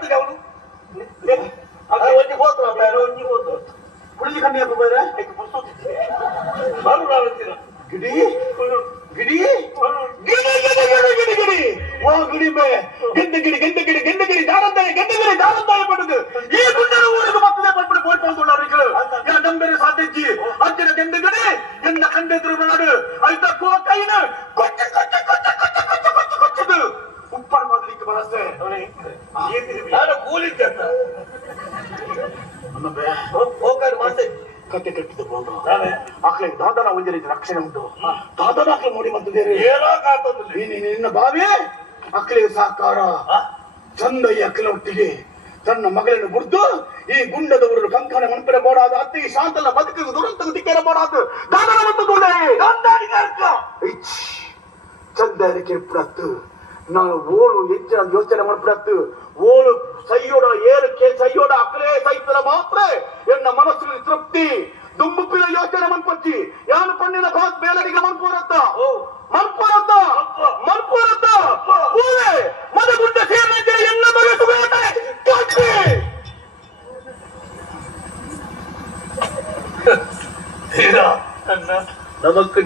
ಬರ್ತದೆ ಅವನು ಒಂಜಿ ಹೋದ್ರು ಕುಳಿಜಿ ಕಣ್ಣಿ ಅಂತ ಬೇರೆ ಗಿಡಿ ಗಿಡಿ ಗಿಡಿ ಓ ಗಿಡಿ ಬೇ ಗೆಂದಗಿರಿ ದಾರಂದಾಯ ಪಡುದು ಈ ಗುಂಡನ ಊರಿಗೆ ಮಕ್ಕಳೇ ಪಡ್ಬಿಟ್ಟು ಬೋರ್ಪಂದು ನಂಬೆರೆ ಸಾಧ್ಯಜ್ಜಿ ಅಜ್ಜನ ಗೆಂದಗಿರಿ ಎನ್ನ ಕಂಡೆದ್ರು ನಾಡು ಐತ ಕೈನ ಕೊಚ್ಚದು ಉಪ್ಪರ್ ಮಾಡಲಿಕ್ಕೆ ಬರಸ್ತೆ ನಾನು ಕೂಲಿದ್ದೆ ಅಂತ ಹೋಗಾರು ಮಾತೆ ಕತೆ ಕಟ್ಟಿದ್ದು ಬೋದು ಆಕಳಿಗೆ ದಾದನ ಒಂದೇ ರೀತಿ ರಕ್ಷಣೆ ಉಂಟು ದಾದನ ಆಕಳು ನೋಡಿ ಮತ್ತೆ ನಿನ್ನ ಬಾವಿ ಅಕ್ಕಳಿಗೆ ಸಾಕಾರ ಚಂದ ಈ ಅಕ್ಕಲ ಒಟ್ಟಿಗೆ ತನ್ನ ಮಗಳನ್ನು ಗುರ್ತು ಈ ಗುಂಡದವರು ಕಂಕಣ ಮನಪೆರ ಬೋಡಾದ ಅತ್ತಿಗೆ ಶಾಂತಲ್ಲ ಬದುಕಿಗೆ ದುರಂತ ದಿಕ್ಕರ ಬೋಡಾದ ದಾದನ ಮತ್ತು ದೂಡೆ ಚಂದ ಎಪ್ಪಡತ್ತು ನಾನು ಓಳು ಹೆಚ್ಚಿನ ಯೋಚನೆ ಮಾಡ್ಬಿಡತ್ತು ಓಳು ಸೈಯೋಡ ಏರಕ್ಕೆ ಸೈಯೋಡ ಅಕ್ಕಲೇ ಸೈತಲ ಮಾತ್ರ ಎನ್ನ ಮನಸ್ಸಿನ ತೃಪ್ತಿ ದುಂಬುಪಿನ ಯೋಚನೆ ಮನ್ಪಚ್ಚಿ ಯಾನು ಪಣ್ಣಿನ ಭಾತ್ ಬೇಲರಿಗೆ ಮನ್ಪೂರತ್ತ ಊರೇ ಮದಗುಡ್ಡ ಸೇರಿದಂತೆ ಎನ್ನ ಮಗ ನಮಕ್